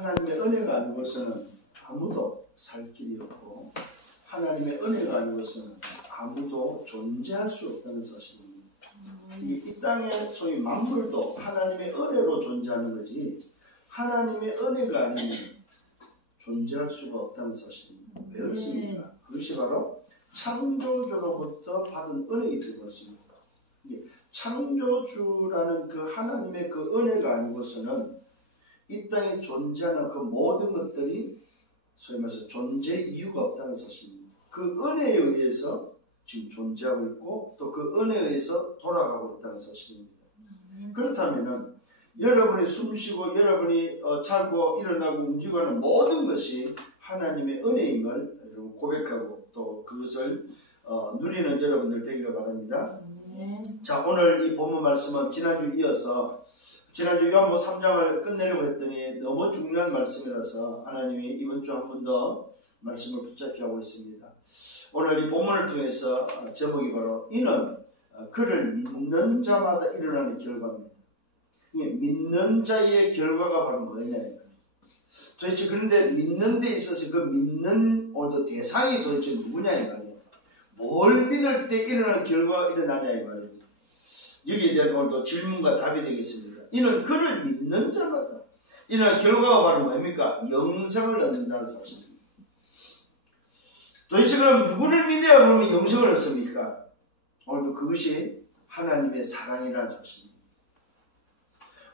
하나님의 은혜가 아니고서는 아무도 살 길이 없고 하나님의 은혜가 아니고서는 아무도 존재할 수 없다는 사실입니다. 이 땅의 소위 만물도 하나님의 은혜로 존재하는 거지 하나님의 은혜가 아니면 존재할 수가 없다는 사실입니다. 왜 그렇습니까? 그것이 바로 창조주로부터 받은 은혜이기 때문입니다. 창조주라는 그 하나님의 그 은혜가 아니고서는 이 땅에 존재하는 그 모든 것들이 소위 말해서 존재 이유가 없다는 사실입니다. 그 은혜에 의해서 지금 존재하고 있고 또 그 은혜에 의해서 돌아가고 있다는 사실입니다. 그렇다면은 여러분이 숨쉬고 여러분이 자고 일어나고 움직이고 하는 모든 것이 하나님의 은혜임을 여러분 고백하고 또 그것을 누리는 여러분들 되기를 바랍니다. 자, 오늘 이 본문 말씀은 지난주 이어서 지난주 요한복음 3장을 끝내려고 했더니 너무 중요한 말씀이라서 하나님이 이번 주 한 번 더 말씀을 붙잡게 하고 있습니다. 오늘 이 본문을 통해서 제목이 바로 이는 그를 믿는 자마다 일어나는 결과입니다. 믿는 자의 결과가 바로 뭐냐 이거예요. 도대체 그런데 믿는 데 있어서 그 믿는 대상이 도대체 누구냐 이 말이에요. 뭘 믿을 때 일어나는 결과가 일어나냐 이 말이에요. 여기에 대한 오늘도 질문과 답이 되겠습니다. 이는 그를 믿는 자마다 일어나는 결과가 바로 뭡니까? 영생을 얻는다는 사실입니다. 도대체 그럼 누구를 믿어야 그러면 영생을 얻습니까? 오늘도 그것이 하나님의 사랑이라는 사실입니다.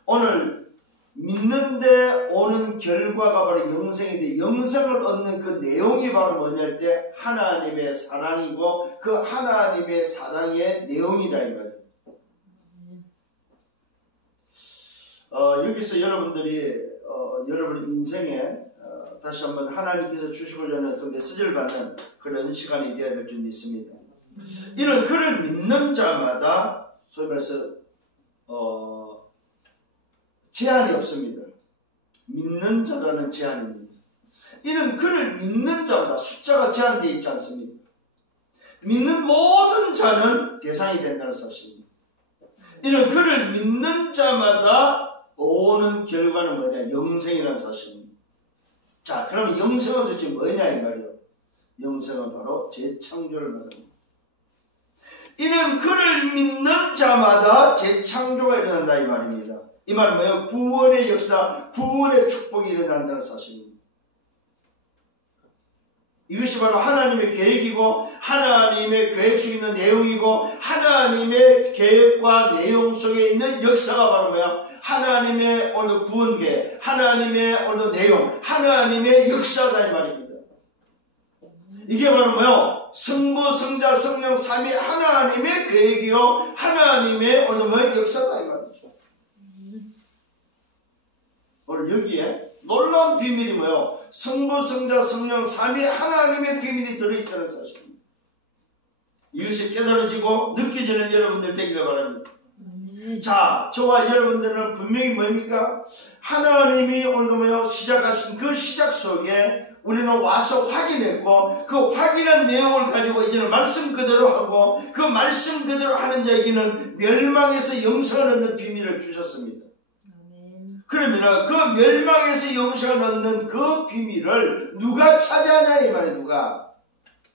오늘 믿는데 오는 결과가 바로 영생인데 영생을 얻는 그 내용이 바로 뭐냐 할 때 하나님의 사랑이고 그 하나님의 사랑의 내용이다 이 말이에요. 여기서 여러분들이 여러분 인생에 다시 한번 하나님께서 주시고자 하는 그 메시지를 받는 그런 시간이 되어야 될 줄 믿습니다. 이는 그를 믿는 자마다 소위 말해서 제한이 없습니다. 믿는 자라는 제한입니다. 이는 그를 믿는 자마다 숫자가 제한되어 있지 않습니다. 믿는 모든 자는 대상이 된다는 사실입니다. 이는 그를 믿는 자마다 오는 결과는 뭐냐? 영생이라는 사실입니다. 자, 그럼 영생은 도대체 뭐냐 이 말이에요. 영생은 바로 재창조를 말합니다. 이는 그를 믿는 자마다 재창조가 일어난다 이 말입니다. 이 말은 뭐예요? 구원의 역사, 구원의 축복이 일어난다는 사실입니다. 이것이 바로 하나님의 계획이고 하나님의 계획 속에 있는 내용이고 하나님의 계획과 내용 속에 있는 역사가 바로 뭐야? 하나님의 오늘 구원 계획, 하나님의 오늘 내용, 하나님의 역사다 이 말입니다. 이게 바로 뭐요? 성부, 성자, 성령, 삼위 하나님의 계획이요 하나님의 오늘 뭐요? 역사다 이 말이죠. 오늘 여기에 놀라운 비밀이 뭐요? 성부, 성자, 성령, 삼위 하나님의 비밀이 들어있다는 사실입니다. 이것이 깨달아지고 느껴지는 여러분들 되기를 바랍니다. 자, 저와 여러분들은 분명히 뭡니까? 하나님이 오늘 뭐요? 시작하신 그 시작 속에 우리는 와서 확인했고 그 확인한 내용을 가지고 이제는 말씀 그대로 하고 그 말씀 그대로 하는 자에게는 멸망에서 영생을 얻는 비밀을 주셨습니다. 그러면 그 멸망에서 영생을 얻는 그 비밀을 누가 차지하냐 이 말이에요. 누가?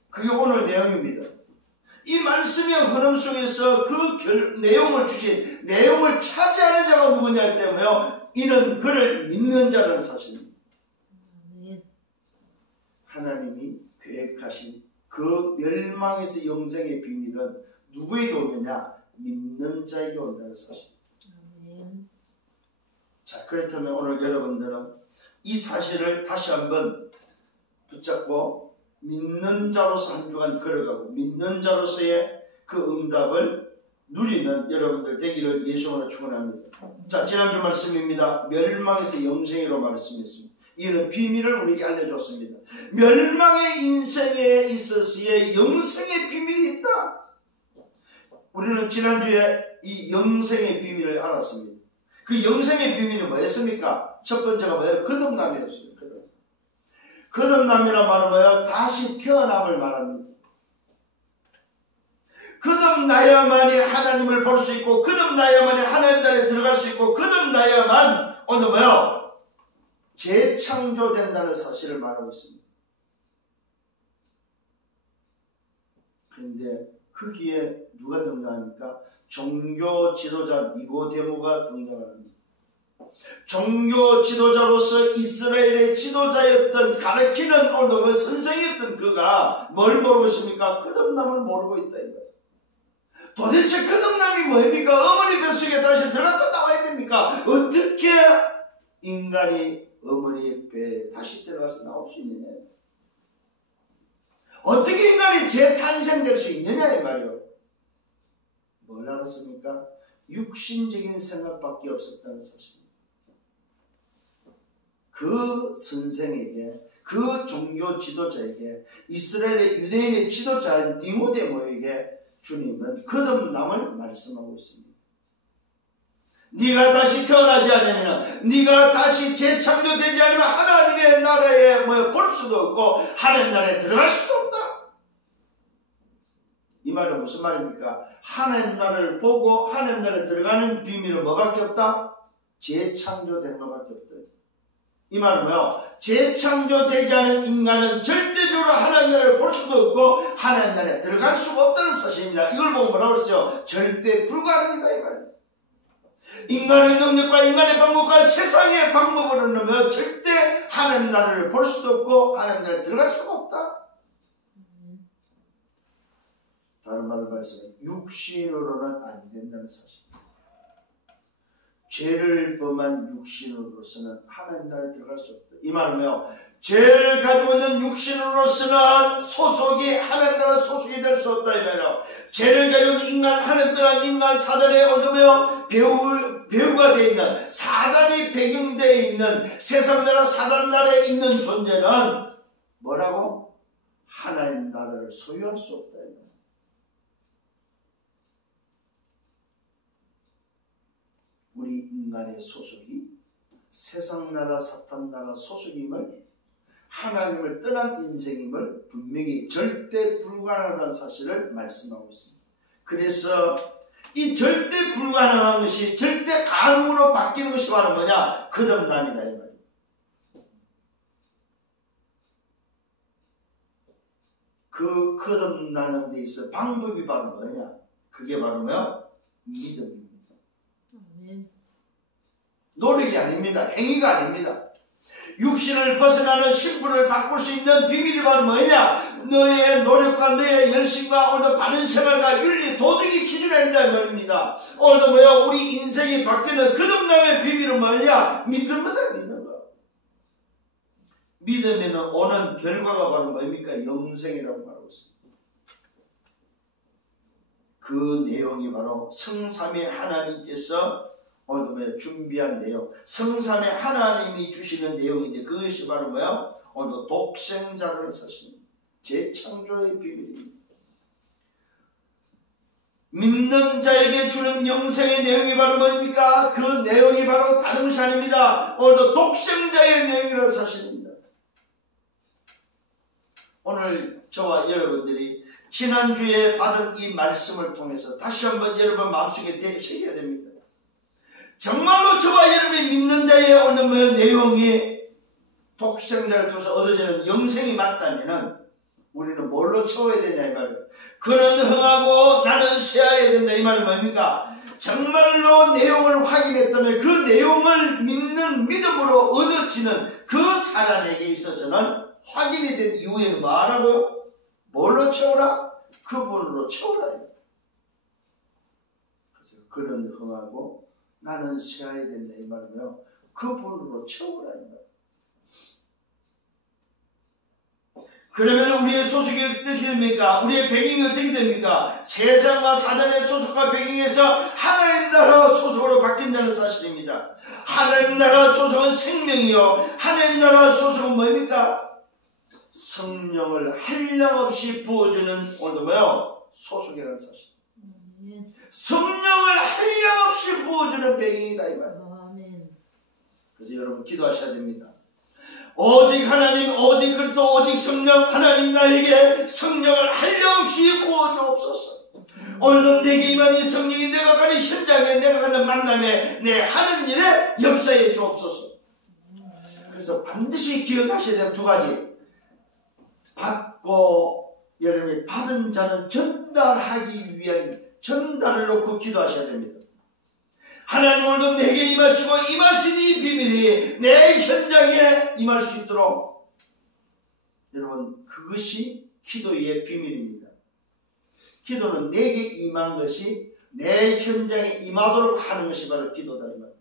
그게 오늘 내용입니다. 이 말씀의 흐름 속에서 그 내용을 주신 내용을 차지하는 자가 누구냐 할 때문에요. 이는 그를 믿는 자라는 사실입니다. 하나님이 계획하신 그 멸망에서 영생의 비밀은 누구에게 오느냐? 믿는 자에게 온다는 사실입니다. 자, 그렇다면 오늘 여러분들은 이 사실을 다시 한번 붙잡고 믿는 자로서 한 주간 걸어가고 믿는 자로서의 그 응답을 누리는 여러분들 되기를 예수님으로 축원합니다. 자, 지난주 말씀입니다. 멸망에서 영생으로 말씀했습니다. 이는 비밀을 우리에게 알려줬습니다. 멸망의 인생에 있어서의 영생의 비밀이 있다. 우리는 지난주에 이 영생의 비밀을 알았습니다. 그 영생의 비밀이 뭐였습니까? 첫 번째가 뭐예요? 거듭남이었어요. 거듭남이란 말은 뭐예요? 다시 태어남을 말합니다. 거듭나야만이 하나님을 볼 수 있고 거듭나야만이 하나님 나라에 들어갈 수 있고 거듭나야만 오늘 뭐예요? 재창조된다는 사실을 말하고 있습니다. 그런데 거기에 누가 등장합니까? 종교 지도자 니고데모가 등장합니다. 종교 지도자로서 이스라엘의 지도자였던 가르치는 어느 선생이었던 그가 뭘 모르고 있습니까? 거듭남을 모르고 있다 이 말이에요. 도대체 거듭남이 뭡니까? 어머니 뱃속에 다시 들어갔다 나와야 됩니까? 어떻게 인간이 어머니 배에 다시 들어가서 나올 수 있느냐? 어떻게 인간이 재탄생될 수 있느냐 이 말이에요. 뭘 알았습니까? 육신적인 생각밖에 없었다는 사실입니다. 그 선생에게, 그 종교 지도자에게, 이스라엘의 유대인의 지도자인 니고데모에게 주님은 거듭남을 말씀하고 있습니다. 네가 다시 태어나지 않으면, 네가 다시 재창조되지 않으면 하나님의 나라에 볼 수도 없고 하나님 나라에 들어갈 수도 없다. 이 말은 무슨 말입니까? 하나님 나라를 보고 하나님 나라에 들어가는 비밀은 뭐밖에 없다? 재창조된 것밖에 없다. 이 말은 뭐요? 재창조되지 않은 인간은 절대적으로 하나님 나라를 볼 수도 없고 하나님 나라에 들어갈 수가 없다는 사실입니다. 이걸 보고 뭐라고 그러죠? 절대 불가능이다 이 말입니다. 인간의 능력과 인간의 방법과 세상의 방법으로 넣으면 절대 하나님 나라를 볼 수도 없고 하나님 나라에 들어갈 수가 없다. 다른 말로 말해서 육신으로는 안 된다는 사실. 죄를 범한 육신으로서는 하나님 나라에 들어갈 수 없다. 이 말은 뭐요? 죄를 가지고 있는 육신으로서는 소속이 하나님 나라 소속이 될 수 없다 이 말이에요. 죄를 가지고 있는 인간, 하나님 나라 인간 사단에 얻으며 배우가 되어 있는, 사단이 배경되어 있는 세상 나라 사단 나라에 있는 존재는 뭐라고? 하나님 나라를 소유할 수 없다. 우리 인간의 소속이 세상 나라 사탄 나라 소속임을, 하나님을 떠난 인생임을 분명히 절대 불가능하다는 사실을 말씀하고 있습니다. 그래서 이 절대 불가능한 것이 절대 가능으로 바뀌는 것이 바로 뭐냐? 거듭남이다 이 말이에요. 그 거듭나는 데 있어 방법이 바로 뭐냐? 그게 바로 뭐야? 믿음입니다. 노력이 아닙니다. 행위가 아닙니다. 육신을 벗어나는 신분을 바꿀 수 있는 비밀이 바로 뭐냐? 너의 노력과 너의 열심과 오늘 바른 생활과 윤리, 도덕이 기준이 아니다 이 말입니다. 오늘 뭐야? 우리 인생이 바뀌는 거듭남의 비밀은 뭐냐? 믿는 거다, 믿는 거. 믿으면 오는 결과가 바로 뭡니까? 영생이라고 말하고 있습니다. 그 내용이 바로 성삼위 하나님께서 오늘도 준비한 내용, 성삼의 하나님이 주시는 내용인데 그것이 바로 뭐야? 오늘도 독생자를 사십니다. 재창조의 비밀입니다. 믿는 자에게 주는 영생의 내용이 바로 뭡니까? 그 내용이 바로 다른 것이 아닙니다. 오늘도 독생자의 내용이라는 사실입니다. 오늘 저와 여러분들이 지난주에 받은 이 말씀을 통해서 다시 한번 여러분 마음속에 새겨야 됩니다. 정말로 저와 여러분이 믿는 자의 오늘 내용이 독생자를 통해서 얻어지는 영생이 맞다면 우리는 뭘로 채워야 되냐 이 말이에요. 그는 흥하고 나는 쇠하여야 된다 이 말은 뭡니까? 정말로 내용을 확인했다면 그 내용을 믿는 믿음으로 얻어지는 그 사람에게 있어서는 확인이 된 이후에는 뭐 하라고요? 뭘로 채우라? 그분으로 채우라. 그래서 그는 흥하고 나는 쇠해야 된다 이 말이며 그분으로 채우라 이 말. 그러면 우리의 소속이 어떻게 됩니까? 우리의 배경이 어떻게 됩니까? 세상과 사단의 소속과 배경에서 하나님 나라 소속으로 바뀐다는 사실입니다. 하나님 나라 소속은 생명이요, 하나님 나라 소속은 뭡니까? 성령을 한량없이 부어주는 오늘도 뭐요? 소속이라는 사실. 성령을 한량없이 부어주는 배경이다 이 말이에요. 그래서 여러분 기도하셔야 됩니다. 오직 하나님, 오직 그리스도, 오직 성령, 하나님 나에게 성령을 한량없이 부어주옵소서. 오늘도 내게 임한 이 성령이 내가 가는 현장에, 내가 가는 만남에, 내 하는 일에 역사해 주옵소서. 그래서 반드시 기억하셔야 되는 두 가지. 받고 여러분이 받은 자는 전달하기 위한 전달을 놓고 기도하셔야 됩니다. 하나님 오늘도 내게 임하시고 임하신 이 비밀이 내 현장에 임할 수 있도록 여러분 그것이 기도의 비밀입니다. 기도는 내게 임한 것이 내 현장에 임하도록 하는 것이 바로 기도다 이 말이에요.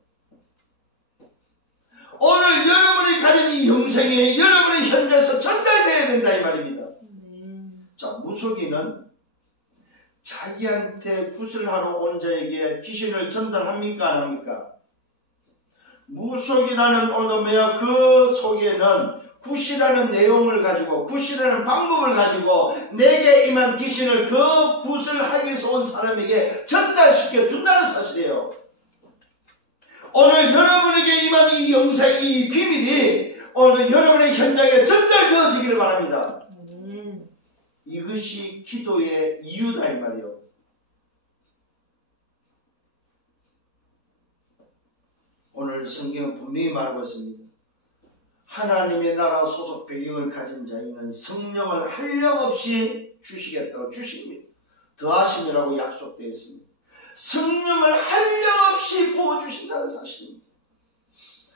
오늘 여러분이 가진 이 영생이 여러분의 현장에서 전달되어야 된다 이 말입니다. 자, 무속인은 자기한테 구슬하러 온 자에게 귀신을 전달합니까 안 합니까? 무속이라는 오늘도야 그 속에는 굿이라는 내용을 가지고 굿이라는 방법을 가지고 내게 임한 귀신을 그 굿을 하기 위해서 온 사람에게 전달시켜 준다는 사실이에요. 오늘 여러분에게 임한 이 영상, 이 비밀이 오늘 여러분의 현장에 전달되어지기를 바랍니다. 이것이 기도의 이유다 이 말이에요. 오늘 성경은 분명히 말하고 있습니다. 하나님의 나라 소속 배경을 가진 자에게는 성령을 한량없이 주시겠다고 주십니다. 더하심이라고 약속되어 있습니다. 성령을 한량없이 부어주신다는 사실입니다.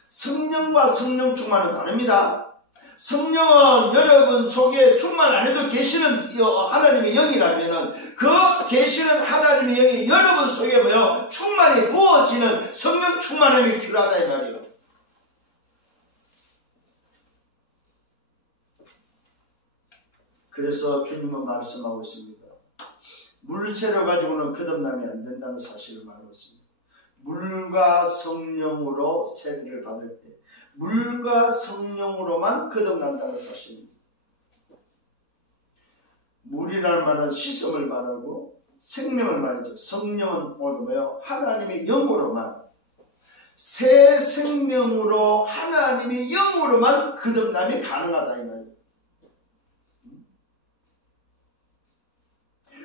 성령과 성령 충만은 다릅니다. 성령은 여러분 속에 충만 안 해도 계시는 하나님의 영이라면 그 계시는 하나님의 영이 여러분 속에 충만히 부어지는 성령 충만함이 필요하다 이 말이에요. 그래서 주님은 말씀하고 있습니다. 물새로 가지고는 거듭남이 안 된다는 사실을 말하고 있습니다. 물과 성령으로 세례를 받을 때 물과 성령으로만 거듭난다는 사실입니다. 물이라는 말은 씻음을 말하고 생명을 말하죠. 성령은 뭐예요? 하나님의 영으로만 새 생명으로 하나님의 영으로만 거듭남이 가능하다 이 말이에요.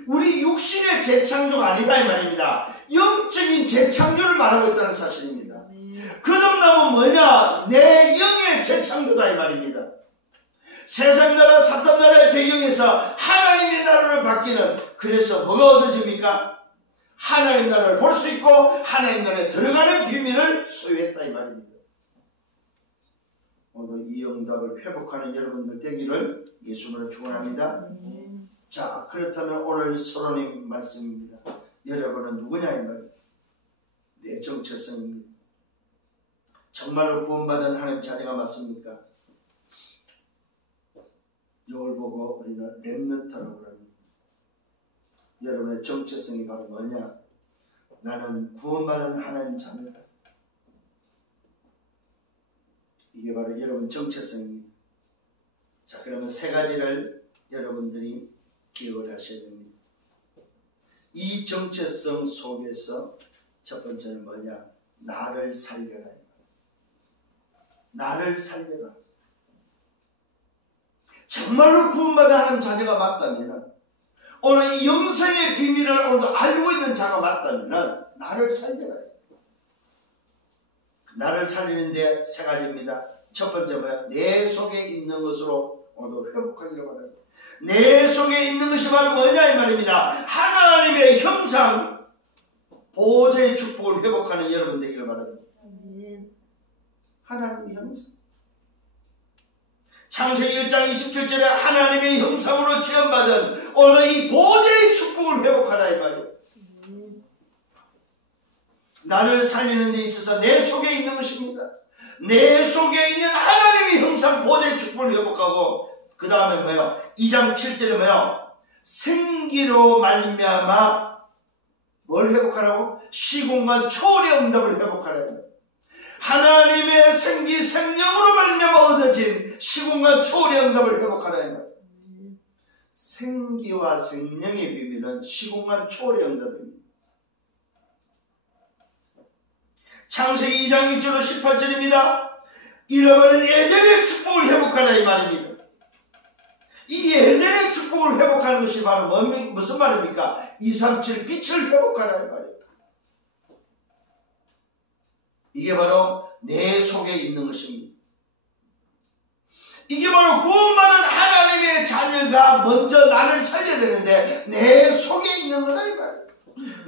우리 육신의 재창조가 아니다 이 말입니다. 영적인 재창조를 말하고 있다는 사실입니다. 거듭남은 뭐냐? 내 영의 재창조다 이 말입니다. 세상 나라 사탄 나라의 배경에서 하나님의 나라를 받기는 그래서 뭐가 얻어집니까? 하나님 나라를 볼 수 있고 하나님 나라에 들어가는 비밀을 소유했다 이 말입니다. 오늘 이 응답을 회복하는 여러분들 되기를 예수님으로 축원합니다. 자, 그렇다면 오늘 서론의 말씀입니다. 여러분은 누구냐 이 말입니다. 내 정체성입니다. 정말로 구원받은 하나님 자녀가 맞습니까? 이걸 보고 우리는 렘넌트라고 합니다. 여러분의 정체성이 바로 뭐냐? 나는 구원받은 하나님 자녀다. 이게 바로 여러분 정체성입니다. 자, 그러면 세 가지를 여러분들이 기억을 하셔야 됩니다. 이 정체성 속에서 첫 번째는 뭐냐? 나를 살려라. 나를 살려라. 정말로 구원받은 하나님 자녀가 맞다면 오늘 이 영생의 비밀을 오늘도 알고 있는 자가 맞다면 나를 살려라. 나를 살리는데 세 가지입니다. 첫 번째 뭐야? 내 속에 있는 것으로 오늘도 회복하기를 바랍니다. 내 속에 있는 것이 바로 뭐냐 이 말입니다. 하나님의 형상 보호자의 축복을 회복하는 여러분 되기를 바랍니다. 하나님의 형상. 창세기 1장 27절에 하나님의 형상으로 지음받은 오늘 이 보호자의 축복을 회복하라 이 말이에요. 나를 살리는 데 있어서 내 속에 있는 것입니다. 내 속에 있는 하나님의 형상 보호자의 축복을 회복하고 그 다음에 뭐예요? 2장 7절에 뭐예요? 생기로 말미암아 뭘 회복하라고? 시공간 초월의 응답을 회복하라고. 하나님의 생기 생명으로 말미암아 얻어진 시공간 초월의 응답을 회복하라고. 생기와 생명의 비밀은 시공간 초월의 응답입니다. 창세기 2장 1절로 18절입니다. 잃어버린 에덴의 축복을 회복하라 이 말입니다. 이 에덴의 축복을 회복하는 것이 바로 무슨 말입니까? 237 빛을 회복하라 이 말이에요. 이게 바로 내 속에 있는 것입니다. 이게 바로 구원받은 하나님의 자녀가 먼저 나를 살려야 되는데 내 속에 있는 거다 이 말이에요.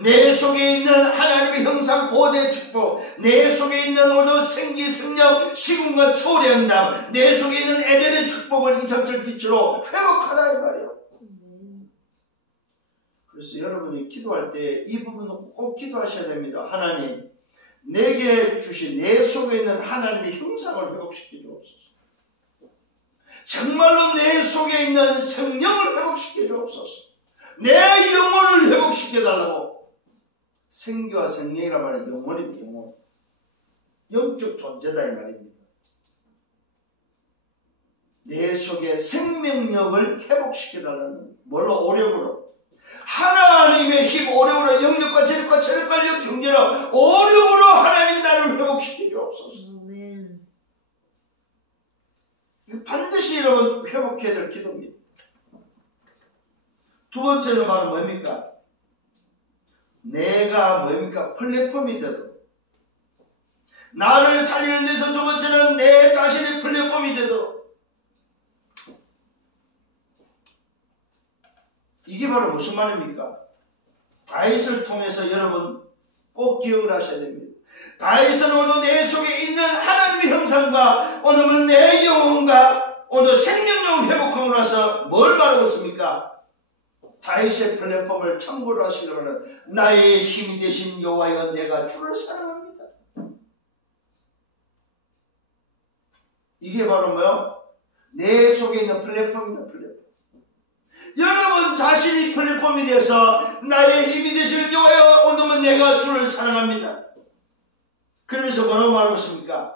내 속에 있는 하나님의 형상 보호대 축복, 내 속에 있는 오늘 생기 성령 시군과 초래한담, 내 속에 있는 에덴의 축복을 2,3절 빛으로 회복하라 이 말이에요. 그래서 여러분이 기도할 때 이 부분은 꼭 기도하셔야 됩니다. 하나님, 내게 주신 내 속에 있는 하나님의 형상을 회복시켜 주옵소서. 정말로 내 속에 있는 성령을 회복시켜 주옵소서. 내 영혼을 회복시켜 달라고. 생기와 성령이라 말하는 영혼이다. 영혼, 영적 존재다 이 말입니다. 내 속에 생명력을 회복시켜 달라는 뭘로? 오력으로. 하나님의 힘, 오력으로, 영력과 재력과 체력과 경제로 오력으로 하나님 나를 회복시켜 주옵소서. 이거 반드시 여러분 회복해야 될 기도입니다. 두 번째는 바로 뭡니까? 내가 뭡니까? 플랫폼이 되도록. 나를 살리는 데서 두 번째는 내 자신이 플랫폼이 되도록. 이게 바로 무슨 말입니까? 다윗을 통해서 여러분 꼭 기억을 하셔야 됩니다. 다윗은 오늘 내 속에 있는 하나님의 형상과 오늘 내 영혼과 오늘 생명력을 회복하고 나서 뭘 말하고 있습니까? 다윗의 플랫폼을 참고로 하시려면 나의 힘이 되신 여호와여 내가 주를 사랑합니다. 이게 바로 뭐요? 내 속에 있는 플랫폼이다. 플랫폼. 여러분 자신이 플랫폼이 돼서 나의 힘이 되신 여호와여 오늘은 내가 주를 사랑합니다. 그러면서 뭐라고 말하고 있습니까?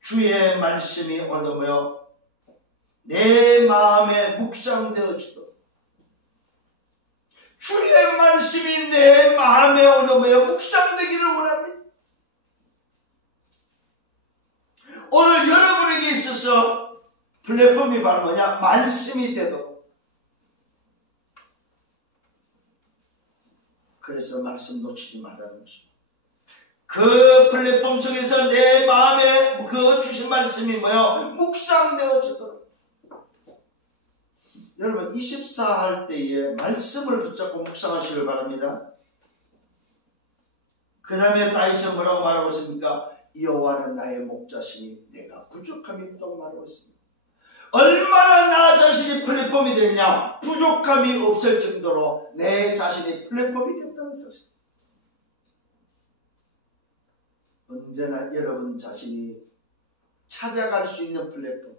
주의 말씀이 오늘 뭐요? 내 마음에 묵상되어지도록. 주의 말씀이 내 마음에 오늘 묵상되기를 원합니다. 오늘 여러분에게 있어서 플랫폼이 바로 뭐냐? 말씀이 되도록. 그래서 말씀 놓치지 말라는 것입니다. 그 플랫폼 속에서 내 마음에 그 주신 말씀이 뭐야? 묵상되어지도록. 여러분 24 할 때에 말씀을 붙잡고 묵상하시길 바랍니다. 그 다음에 다윗은 뭐라고 말하고 있습니까? 여호와는 나의 목자시니 내가 부족함이 없다고 말하고 있습니다. 얼마나 나 자신이 플랫폼이 되느냐? 부족함이 없을 정도로 내 자신이 플랫폼이 됐다는 것입니다. 언제나 여러분 자신이 찾아갈 수 있는 플랫폼,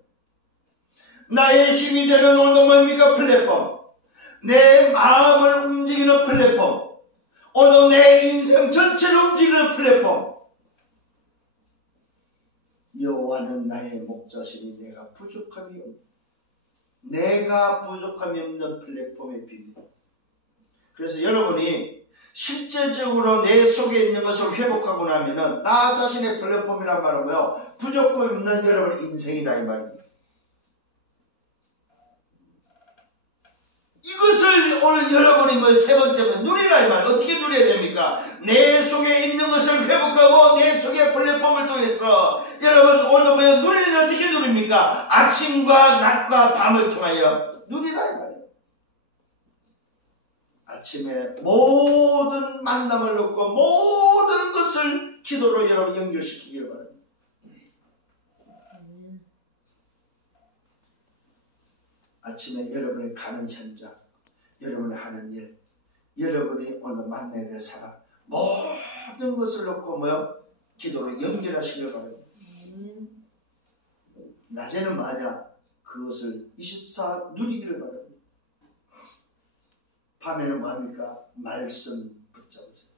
나의 힘이 되는 오늘 뭡니까? 플랫폼. 내 마음을 움직이는 플랫폼. 오늘 내 인생 전체를 움직이는 플랫폼. 여호와는 나의 목자시니 내가 부족함이 없는, 내가 부족함이 없는 플랫폼의 비밀. 그래서 여러분이 실제적으로 내 속에 있는 것을 회복하고 나면은 나 자신의 플랫폼이란 말은 뭐요? 부족함이 없는 여러분의 인생이다 이 말입니다. 이것을 오늘 여러분이 세 번째는 누리라 이 말. 어떻게 누려야 됩니까? 내 속에 있는 것을 회복하고 내 속의 플랫폼을 통해서 여러분 오늘 누리는 어떻게 누립니까? 아침과 낮과 밤을 통하여 누리라 이 말이에요. 아침에 모든 만남을 얻고 모든 것을 기도로 여러분 연결시키길 바랍니다. 아침에 여러분이 가는 현장, 여러분이 하는 일, 여러분이 오늘 만나야 될 사람, 모든 것을 놓고 기도로 연결하시길 바랍니다. 낮에는 만약 그것을 24 누리기를 바랍니다. 밤에는 뭐합니까? 말씀 붙잡으세요.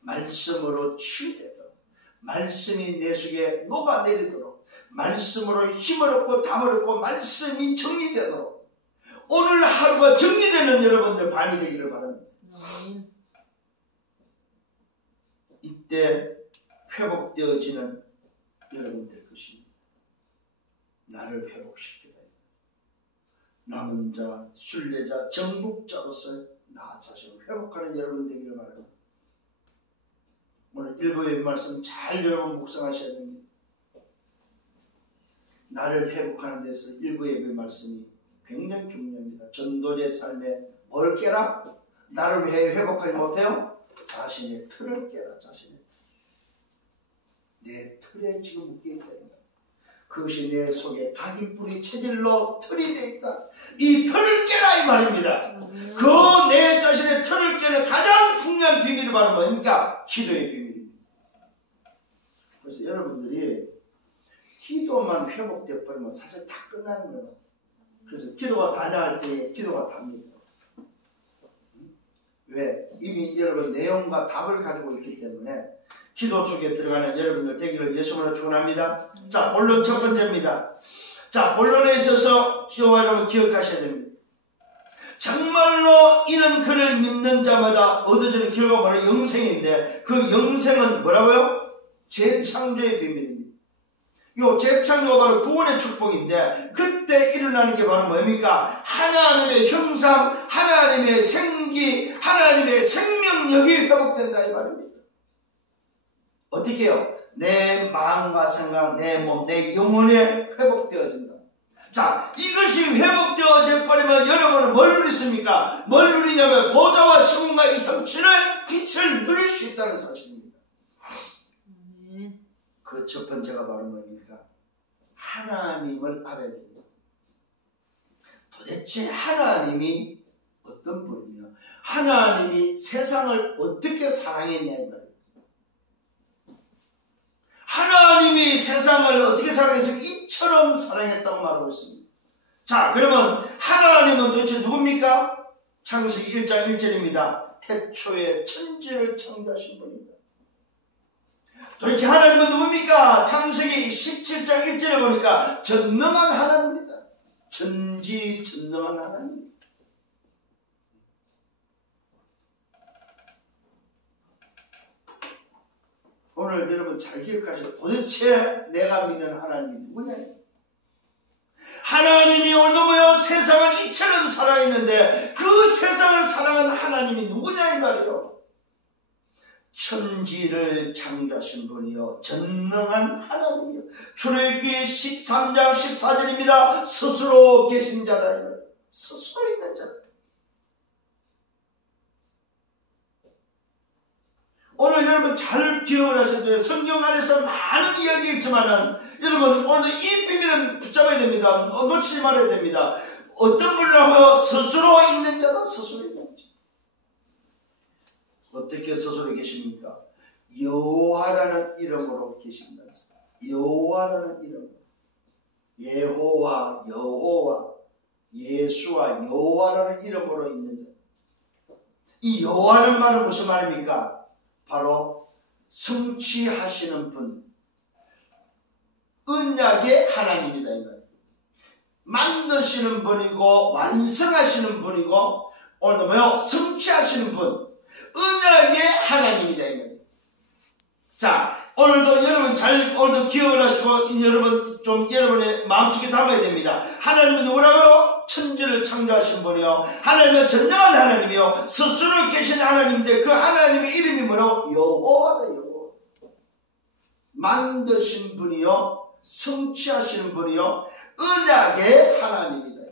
말씀으로 치유되도록, 말씀이 내 속에 녹아내리도록, 말씀으로 힘을 얻고 담을 얻고 말씀이 정리되도록 오늘 하루가 정리되는 여러분들 밤이 되기를 바랍니다. 이때 회복되어지는 여러분들 것입니다. 나를 회복시키라. 남은 자, 순례자, 정복자로서 나 자신을 회복하는 여러분 되기를 바랍니다. 오늘 일부의 말씀 잘 여러분 묵상하셔야 됩니다. 나를 회복하는 데서 일부 예배 말씀이 굉장히 중요합니다. 전도자의 삶에 뭘 깨라? 나를 왜 회복하지 못해요? 자신의 틀을 깨라. 자신의 내 틀에 지금 묶여있다. 그것이 내 속에 각인뿌리 체질로 틀이 되어 있다. 이 틀을 깨라 이 말입니다. 그 내 자신의 틀을 깨는 가장 중요한 비밀이 바로 뭡니까? 기도의 비밀입니다. 그래서 여러분들이 기도만 회복되어 버리면 사실 다 끝나는 거예요. 그래서 기도가 다냐 할 때 기도가 답니다. 왜? 이미 여러분 내용과 답을 가지고 있기 때문에 기도 속에 들어가는 여러분들 되기를 예수님으로 축원합니다. 자, 본론 첫 번째입니다. 자, 본론에 있어서 저와 여러분 기억하셔야 됩니다. 정말로 이런 그를 믿는 자마다 얻어지는 결과가 바로 영생인데 그 영생은 뭐라고요? 재창조의 비밀입니다. 이 재창조가 바로 구원의 축복인데 그때 일어나는 게 바로 뭡니까? 하나님의 형상, 하나님의 생기, 하나님의 생명력이 회복된다 이 말입니다. 어떻게 해요? 내 마음과 생각, 내 몸, 내 영혼에 회복되어진다. 자, 이것이 회복되어져 버리면 여러분은 뭘 누리십니까? 뭘 누리냐면 보좌와 시공과 이 성취를 빛을 누릴 수 있다는 사실입니다. 그 첫 번째가 바로 뭡니까? 하나님을 알아야 됩니다. 도대체 하나님이 어떤 분이며 하나님이 세상을 어떻게 사랑했냐 이 말이에요. 하나님이 세상을 어떻게 사랑해서 이처럼 사랑했다고 말하고 있습니다. 자, 그러면 하나님은 도대체 누굽니까? 창세기 1장 1절입니다. 태초에 천지를 창조하신 분입니다. 도대체 하나님은 누굽니까? 창세기 17장 1절에 보니까 전능한 하나님입니다. 전지전능한 하나님입니다. 오늘 여러분 잘 기억하셔요. 도대체 내가 믿는 하나님이 누구냐? 하나님이 오늘도 뭐요? 세상을 이처럼 사랑했는데 그 세상을 사랑한 하나님이 누구냐 이 말이에요. 천지를 창조하신 분이요 전능한 하나님이요. 출애굽기 13장 14절입니다. 스스로 계신 자다 이 말이에요. 스스로 있는 자다. 오늘 여러분 잘 기억을 하셔야 돼요. 성경 안에서 많은 이야기가 있지만은 여러분 오늘 이 비밀은 붙잡아야 됩니다. 놓치지 말아야 됩니다. 어떤 분이라고요? 스스로 있는 자다. 스스로 있는 자. 어떻게 스스로 계십니까? 여호와라는 이름으로 계신다. 여호와라는 이름. 예호와, 여호와, 예수와 여호와라는 이름으로 있는 자. 이 여호와라는 말은 무슨 말입니까? 바로 성취하시는 분, 언약의 하나님이다 이 말이에요. 만드시는 분이고 완성하시는 분이고 오늘도 뭐요? 성취하시는 분, 언약의 하나님이다 이 말이에요. 자, 오늘도 여러분 잘 오늘도 기억을 하시고 여러분 좀 여러분의 마음속에 담아야 됩니다. 하나님은 누구라고요? 천지를 창조하신 분이요. 하나님은 전능한 하나님이요. 스스로 계신 하나님인데 그 하나님의 이름이 뭐라고? 여호와다 여호와. 만드신 분이요. 성취하시는 분이요. 언약의 하나님이다.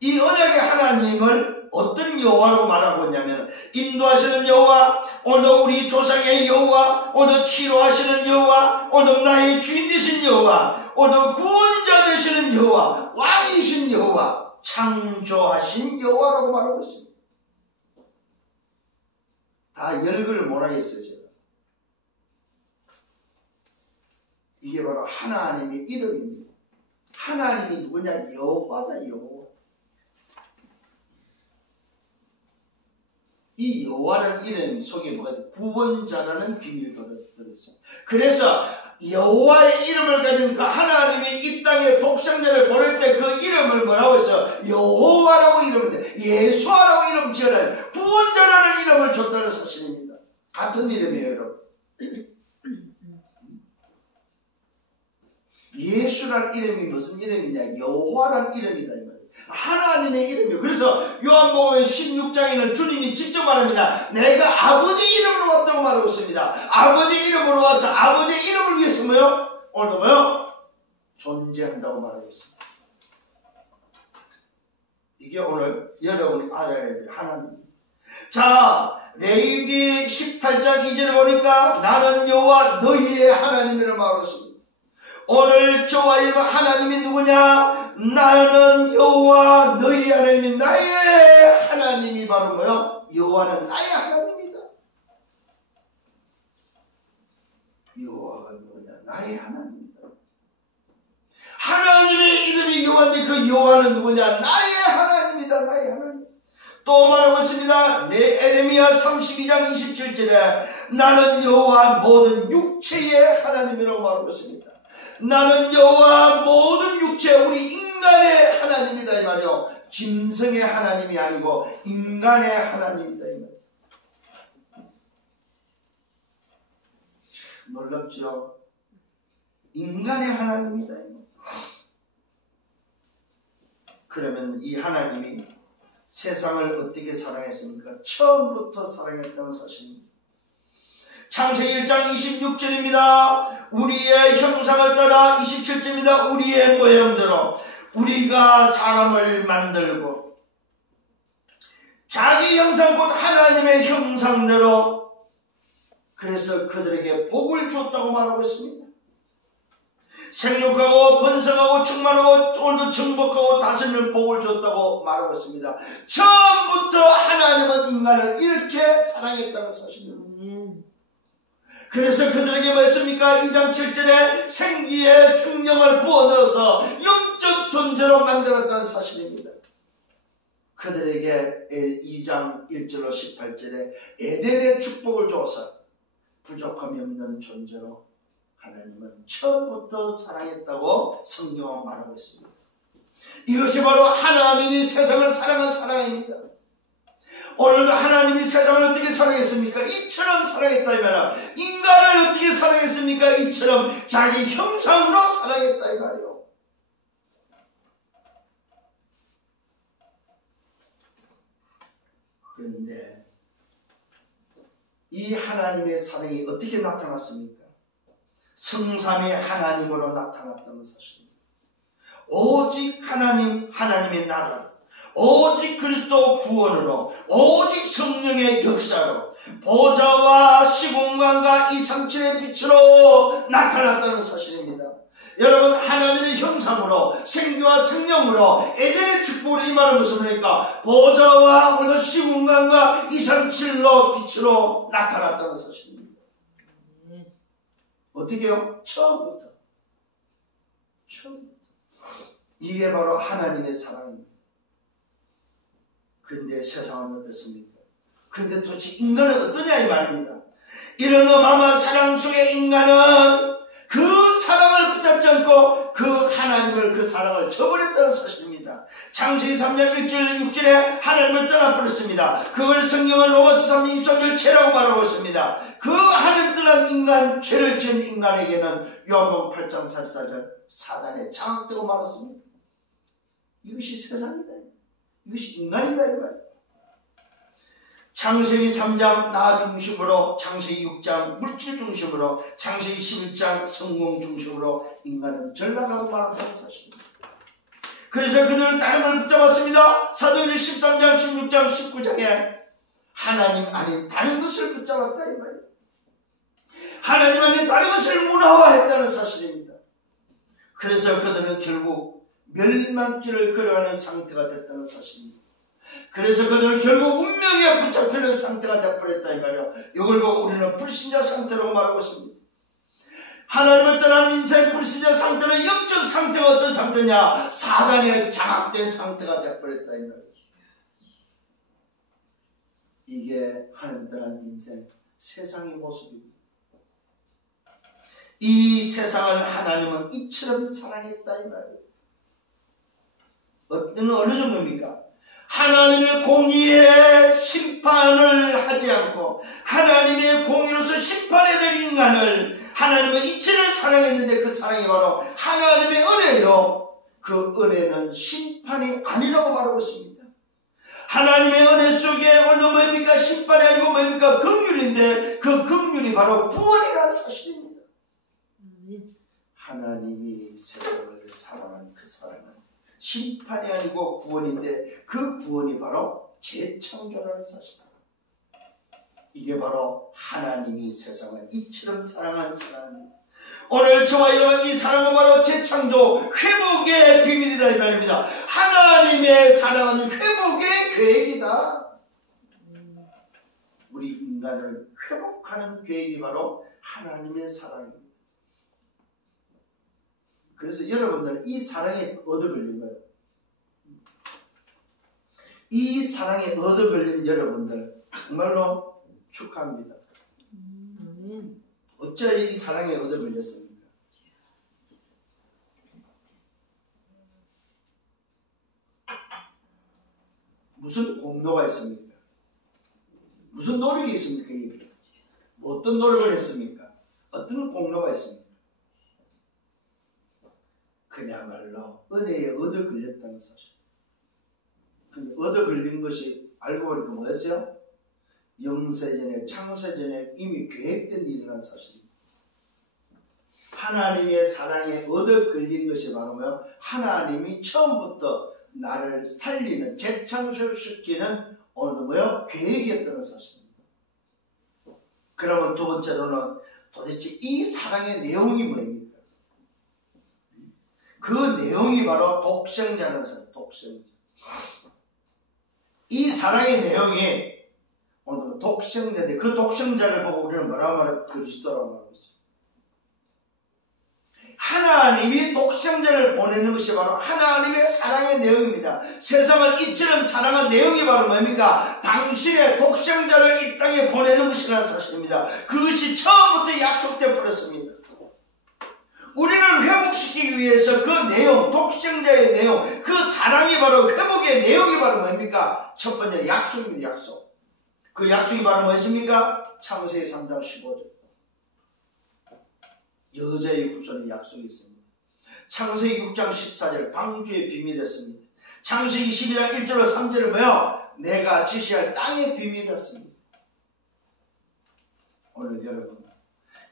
이 언약의 하나님을 어떤 여호와라고 말하고 있냐면 인도하시는 여호와, 오늘 우리 조상의 여호와, 오늘 치료하시는 여호와, 오늘 나의 주인 되신 여호와, 오늘 구원자 되시는 여호와, 왕이신 여호와, 창조하신 여호와라고 말하고 있습니다. 다 열거를 못하겠어요 제가. 이게 바로 하나님의 이름입니다. 하나님이 누구냐? 여호와다 여호와. 이 여호와라는 이름 속에 뭐가 있어요? 구원자라는 비밀이 들어있어요. 그래서 여호와의 이름을 가진 그 하나님이 이 땅에 독생자를 보낼 때 그 이름을 뭐라고 했어요? 여호와라고 이름을 대 예수와라고 이름 지어라. 구원자라는 이름을 줬다는 사실입니다. 같은 이름이에요 여러분. 예수라는 이름이 무슨 이름이냐? 여호와라는 이름이다 이 말이에요. 하나님의 이름이에요. 그래서 요한복음 16장에는 주님이 직접 말합니다. 내가 아버지 이름으로 왔다고 말하고 있습니다. 아버지 이름으로 와서 아버지 이름을 위해서 뭐요? 오늘도 뭐요? 존재한다고 말하고 있습니다. 이게 오늘 여러분이 알아야 될 하나님. 자, 레위기 18장 2절에 보니까 나는 여호와 너희의 하나님이라 말하고 있습니다. 오늘 저와 여러분 하나님이 누구냐? 나는 여호와 너희 하나님이 나의 하나님이 바로 뭐요? 여호와는 나의 하나님이다. 여호와가 누구냐? 나의 하나님이다. 하나님의 이름이 여호와인데 그 여호와는 누구냐? 나의 하나님이다. 나의 하나님. 또 말하고 있습니다. 에레미야 32장 27절에 나는 여호와 모든 육체의 하나님이라고 말하고 있습니다. 나는 여호와 모든 육체, 우리 인간의 하나님이다 이 말이요. 짐승의 하나님이 아니고 인간의 하나님이다 이 말이요. 놀랍죠? 인간의 하나님이다 이 말이요. 그러면 이 하나님이 세상을 어떻게 사랑했습니까? 처음부터 사랑했다는 사실입니다. 창세기 1장 26절입니다. 우리의 형상을 따라 27절입니다. 우리의 모형대로 우리가 사람을 만들고 자기 형상 곧 하나님의 형상대로 그래서 그들에게 복을 줬다고 말하고 있습니다. 생육하고 번성하고 충만하고 오늘도 정복하고 다스리는 복을 줬다고 말하고 있습니다. 처음부터 하나님은 인간을 이렇게 사랑했다는 사실입니다. 그래서 그들에게 뭐 했습니까? 2장 7절에 생기의 생명을 부어넣어서 영적 존재로 만들었다는 사실입니다. 그들에게 2장 1절로 18절에 에덴의 축복을 줘서 부족함이 없는 존재로 하나님은 처음부터 사랑했다고 성경은 말하고 있습니다. 이것이 바로 하나님이 세상을 사랑한 사랑입니다. 오늘도 하나님이 세상을 어떻게 사랑했습니까? 이처럼 사랑했다 이 말이야. 인간을 어떻게 사랑했습니까? 이처럼 자기 형상으로 사랑했다 이 말이요. 그런데 이 하나님의 사랑이 어떻게 나타났습니까? 성삼위 하나님으로 나타났다는 사실입니다. 오직 하나님, 하나님의 나라로, 오직 그리스도 구원으로, 오직 성령의 역사로, 보좌와 시공간과 이상칠의 빛으로 나타났다는 사실입니다. 여러분, 하나님의 형상으로, 생기와 생명으로, 에덴의 축복으로 이 말은 무슨 말입니까? 보좌와 오늘 시공간과 이상칠로 빛으로 나타났다는 사실입니다. 어떻게요? 처음부터. 이게 바로 하나님의 사랑입니다. 그런데 세상은 어떻습니까? 그런데 도대체 인간은 어떠냐 이 말입니다. 이런 어마어마한 사랑 속에 인간은 그 사랑을 붙잡지 않고 그 하나님을, 그 사랑을 저버렸다는 사실입니다. 창세기 3장 1절 6절에 하나님을 떠나버렸습니다. 그걸 성경은 로마서 3장 23절 죄라고 말하고 있습니다. 그 하나님 떠난 인간, 죄를 지은 인간에게는 요한복음 8장 44절 사단에 장악되고 말았습니다. 이것이 세상이다. 이것이 인간이다 이 말이에요. 창세기 3장 나 중심으로, 창세기 6장 물질 중심으로, 창세기 11장 성공 중심으로 인간은 전락하고 말았다는 사실입니다. 그래서 그들은 다른 걸 붙잡았습니다. 사도행전 13장 16장 19장에 하나님 아닌 다른 것을 붙잡았다 이 말이에요. 하나님 아닌 다른 것을 문화화했다는 사실입니다. 그래서 그들은 결국 멸망길을 걸어가는 상태가 됐다는 사실입니다. 그래서 그들은 결국 운명에 붙잡히는 상태가 되어버렸다 이 말이에요. 이걸 보고 우리는 불신자 상태라고 말하고 있습니다. 하나님을 떠난 인생 불신자 상태는 영적 상태가 어떤 상태냐? 사단에 장악된 상태가 되어버렸다 이 말이에요. 이게 하나님 떠난 인생, 세상의 모습입니다. 이 세상을 하나님은 이처럼 사랑했다 이 말이에요. 어느 정도입니까? 하나님의 공의에 심판을 하지 않고 하나님의 공의로서 심판해야 될 인간을 하나님은 이처럼 사랑했는데 그 사랑이 바로 하나님의 은혜요. 그 은혜는 심판이 아니라고 말하고 있습니다. 하나님의 은혜 속에 오늘 뭡니까? 심판이 아니고 뭡니까? 긍휼인데 그 긍휼이 바로 구원이라는 사실입니다. 하나님이 세상을 사랑한 그 사랑은 심판이 아니고 구원인데 그 구원이 바로 재창조라는 사실입니다. 이게 바로 하나님이 세상을 이처럼 사랑한 사랑입니다. 오늘 저와 여러분 이 사랑은 바로 재창조 회복의 비밀이다 이 말입니다. 하나님의 사랑은 회복의 계획이다. 우리 인간을 회복하는 계획이 바로 하나님의 사랑입니다. 그래서 여러분들은 이 사랑에 얻어 걸린 거예요. 이 사랑에 얻어 걸린 여러분들 정말로 축하합니다. 어째 이 사랑에 얻어 걸렸습니까? 무슨 공로가 있습니까? 무슨 노력이 있습니까? 뭐 어떤 노력을 했습니까? 어떤 공로가 있습니까? 그야말로 은혜에 얻어 걸렸다는 사실. 근데 얻어 걸린 것이 알고 보니까 뭐였어요? 영세전에 창세전에 이미 계획된 일이라는 사실입니다. 하나님의 사랑에 얻어 걸린 것이 바로 뭐요? 하나님이 처음부터 나를 살리는 재창조시키는 오늘도 뭐요? 계획이었다는 사실입니다. 그러면 두 번째로는 도대체 이 사랑의 내용이 뭐입니까? 그 내용이 바로 독생자라는 사람, 독생자. 이 사랑의 내용이 오늘 독생자인데 그 독생자를 보고 우리는 뭐라고 말해요? 그리스도라고 말하고 있습니다. 하나님이 독생자를 보내는 것이 바로 하나님의 사랑의 내용입니다. 세상을 이처럼 사랑한 내용이 바로 뭡니까? 당신의 독생자를 이 땅에 보내는 것이라는 사실입니다. 그것이 처음부터 약속되어 버렸습니다. 우리를 회복시키기 위해서 그 내용, 독생자의 내용, 그 사랑이 바로 회복의 내용이 바로 뭡니까? 첫 번째 약속입니다. 약속. 그 약속이 바로 뭐였습니까? 창세기 3장 15절. 여자의 후손의 약속이 있습니다. 창세기 6장 14절 방주의 비밀이었습니다. 창세기 12장 1절로 3절은 뭐요? 내가 지시할 땅의 비밀이었습니다. 오늘 여러분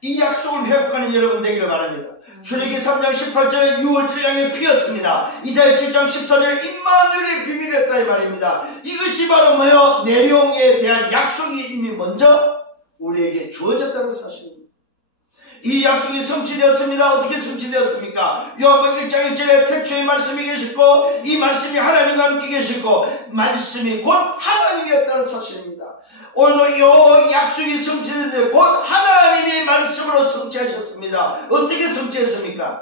이 약속을 회복하는 여러분 되기를 바랍니다. 출애굽기 3장 18절에 6월절을 향해 피었습니다. 이사야 7장 14절에 임마누엘의 비밀이었다 이 말입니다. 이것이 바로 뭐요? 내용에 대한 약속이 이미 먼저 우리에게 주어졌다는 사실입니다. 이 약속이 성취되었습니다. 어떻게 성취되었습니까? 요한복음 1장 1절에 태초에 말씀이 계셨고 이 말씀이 하나님과 함께 계셨고 말씀이 곧 하나님이었다는 사실입니다. 오늘 이 약속이 성취되는데 곧 하나님의 말씀으로 성취하셨습니다. 어떻게 성취했습니까?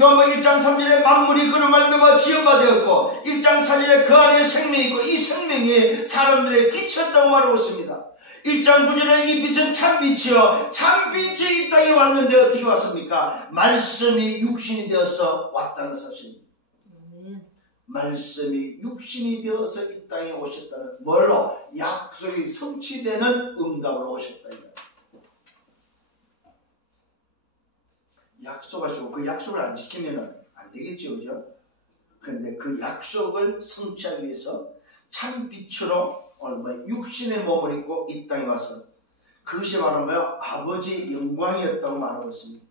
요한복음 1장 3절에 만물이 그로 말미암아 지음바 되었고 1장 4절에 그 안에 생명이 있고 이 생명이 사람들의 빛이었다고 말하고 있습니다. 1장 9절에 이 빛은 참빛이요 참빛이 이 땅에 왔는데 어떻게 왔습니까? 말씀이 육신이 되어서 왔다는 사실입니다. 말씀이 육신이 되어서 이 땅에 오셨다는 뭘로? 약속이 성취되는 응답으로 오셨다. 약속하시고 그 약속을 안 지키면 안 되겠죠, 그죠? 그런데 그 약속을 성취하기 위해서 참빛으로 육신의 몸을 입고 이 땅에 와서 그것이 바로 뭐요? 아버지의 영광이었다고 말하고 있습니다.